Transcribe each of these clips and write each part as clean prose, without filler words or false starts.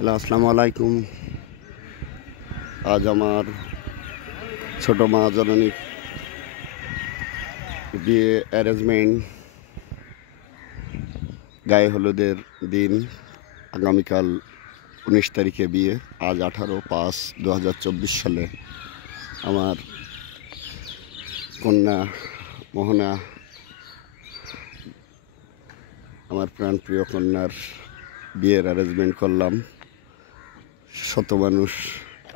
Hello, আসসালামু আলাইকুম। আজ আমার ছোট মা জননীর বিয়ে অ্যারেঞ্জমেন্ট, গায়ে হলুদের দিন। আগামীকাল 19 তারিখে বিয়ে। আজ 18/5/2024 সালে আমার কন্যা মোহনা, আমার প্রাণপ্রিয় কন্যার বিয়ের অ্যারেঞ্জমেন্ট করলাম। শত মানুষ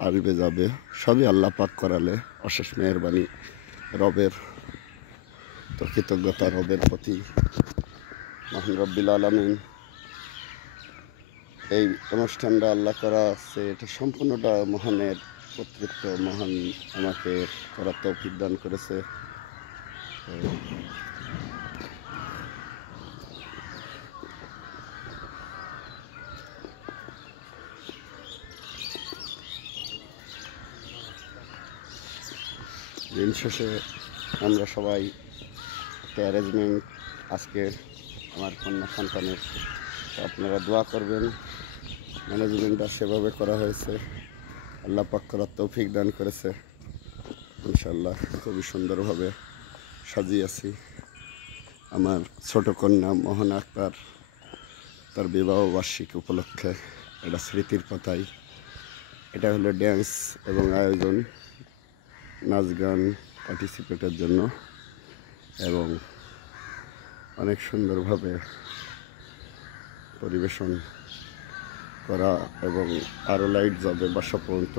আসবে যাবে, সবই আল্লাহ পাক করালে, অশেষ মেহেরবানি রবের। তো কৃতজ্ঞতা রবের প্রতি, মহান রব্বিল আলামিন। এই অনুষ্ঠানটা আল্লাহ করা আছে, এটা সম্পূর্ণটা মহানের কর্তৃত্ব। মহান আমাকে করার তৌফিক দান করেছে। দিন শেষে আমরা সবাই একটা অ্যারেঞ্জমেন্ট আজকে আমার কন্যা সন্তানের, আপনারা দোয়া করবেন। ম্যানেজমেন্টটা সেভাবে করা হয়েছে, আল্লাহ পাক করার তৌফিক দান করেছে। ইনশাআল্লাহ খুবই সুন্দরভাবে সাজিয়েছি। আমার ছোট কন্যা মোহনা আক্তার, তার বিবাহ বার্ষিকী উপলক্ষে এটা স্মৃতির পাতায়। এটা হলো ড্যান্স এবং আয়োজন, নাচ গান পার্টিসিপেটের জন্য, এবং অনেক সুন্দরভাবে পরিবেশন করা, এবং আরও লাইট যাবে বাসা পর্যন্ত।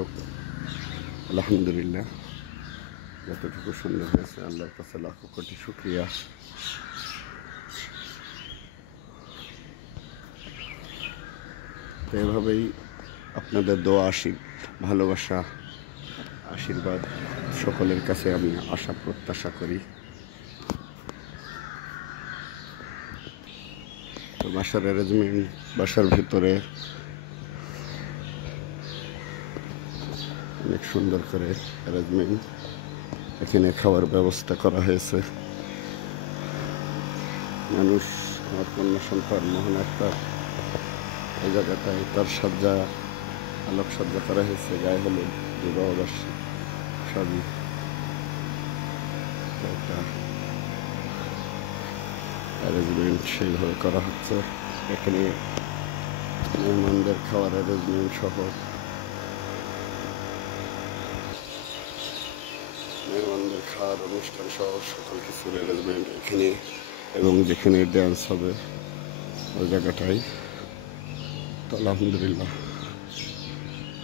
আলহামদুলিল্লাহ, যতটুকু সুন্দর হয়েছে আল্লাহর কাছে লাখো কোটি শুকরিয়া। তো এভাবেই আপনাদের দোয়া, ভালোবাসা, আশীর্বাদ সকলের কাছে আমি আশা প্রত্যাশা করি। তো বাসার অ্যারেঞ্জমেন্ট, বাসার ভিতরে অনেক সুন্দর করে অ্যারেঞ্জমেন্ট। এখানে খাওয়ার ব্যবস্থা করা হয়েছে। মানুষ, আমার কন্যা সন্তান মোহন আক্তার, এই জায়গাটায় তার সজ্জা, আলোকসজ্জা করা হয়েছে। গায়ে হলুদ, বিবাহবার্ষিকী সবই একটা অ্যারেঞ্জমেন্ট সেইভাবে করা হচ্ছে। এখানে মেহমানদের খাওয়ার অ্যারেঞ্জমেন্ট সহ, মেহমানদের খাওয়ার অনুষ্ঠান সহ সকল কিছুর অ্যারেঞ্জমেন্ট এখানে, এবং যেখানে ড্যান্স হবে ওই জায়গাটাই। তো আলহামদুলিল্লাহ,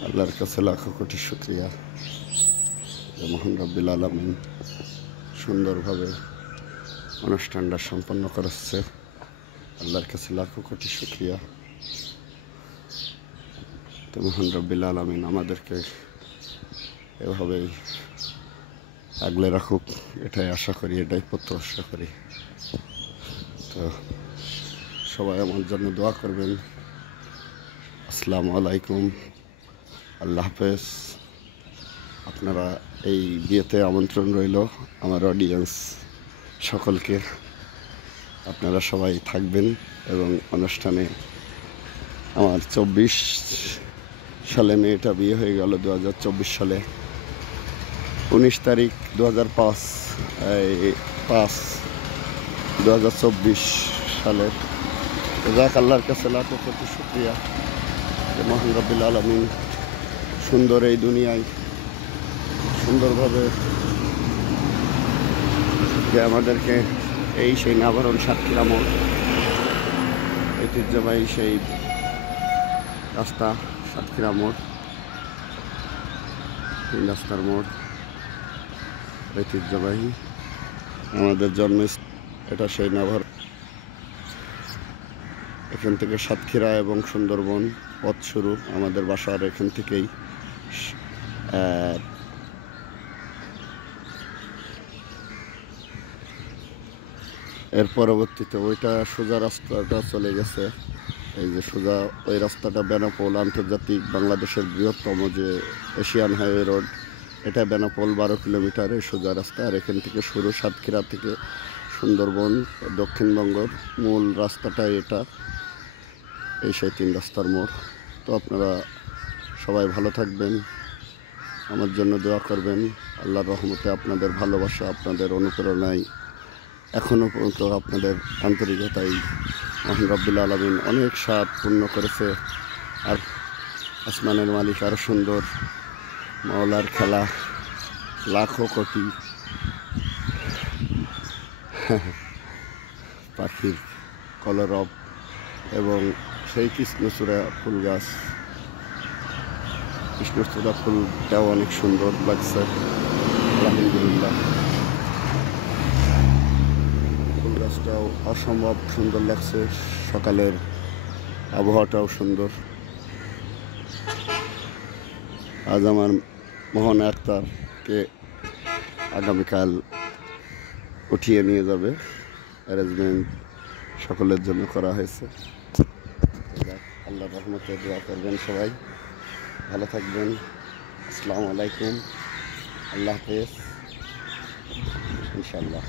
আল্লাহর কাছে লাখো কোটি শুকরিয়া যে মহান রব্বিল আলামিন সুন্দরভাবে অনুষ্ঠানটা সম্পন্ন করাচ্ছে। আল্লাহর কাছে লাখো কোটি শুকরিয়া। তো মহান রব্বিল আলামিন আমাদেরকে এভাবেই আগলে রাখুক, এটাই আশা করি, এটাই প্রত্যাশা করি। তো সবাই আমার জন্য দোয়া করবেন। আসসালামু আলাইকুম, আল্লাহ হাফেজ। আপনারা এই বিয়েতে আমন্ত্রণ রইল আমার অডিয়েন্স সকলকে। আপনারা সবাই থাকবেন এবং অনুষ্ঠানে, আমার 24 সালে মেয়েটা বিয়ে হয়ে গেল 2024 সালে 19 তারিখ 2005/5/2024 সালের। যাক, আল্লাহর কাছে লাখো কোটি শুকরিয়া যে মহান রব্বিল আলামিন সুন্দর এই দুনিয়ায় সুন্দরভাবে যে আমাদেরকে এই সেই নাভারণ সাতক্ষীরা মোড়, ঐতিহ্যবাহী সেই রাস্তা সাতক্ষীরা মোড়, 3 রাস্তার মোড়, ঐতিহ্যবাহী আমাদের জন্মস্থান। এটা সেই নাভার, এখান থেকে সাতক্ষীরা এবং সুন্দরবন পথ শুরু। আমাদের বাসার এখান থেকেই এর পরবর্তীতে ওইটা সোজা রাস্তাটা চলে গেছে। এই যে সোজা ওই রাস্তাটা বেনাপোল আন্তর্জাতিক, বাংলাদেশের বৃহত্তম যে এশিয়ান হাইওয়ে রোড, এটা বেনাপোল 12 কিলোমিটার এই সোজা রাস্তা। আর এখান থেকে শুরু সাতক্ষীরা থেকে সুন্দরবন, দক্ষিণবঙ্গের মূল রাস্তাটা এটা, এই সেই 3 রাস্তার মোড়। তো তো আপনারা সবাই ভালো থাকবেন, আমার জন্য দোয়া করবেন। আল্লাহর রহমতে আপনাদের ভালোবাসা, আপনাদের অনুপ্রেরণায় এখনও পর্যন্ত আপনাদের আন্তরিকতায় মহান রব্বুল আলামিন অনেক স্বাদ পূর্ণ করেছে। আর আসমানের মালিক আরও সুন্দর, মাওলার খেলা লাখো কোটি পাখির কলরব এবং সেই কৃষ্ণচূড়া ফুল গাছ, কৃষ্ণচূড়া ফুলটাও অনেক সুন্দর লাগছে আলহামদুলিল্লাহ। ফুল গাছটাও অসম্ভব সুন্দর লাগছে, সকালের আবহাওয়াটাও সুন্দর। আজ আমার মোহন আক্তারকে আগামীকাল উঠিয়ে নিয়ে যাবে, অ্যারেঞ্জমেন্ট সকলের জন্য করা হয়েছে। আল্লাহর রহমতে দোয়া করবেন, সবাই ভালো থাকবেন। আসসালামু আলাইকুম, আল্লাহ হাফেজ, ইনশাআল্লাহ।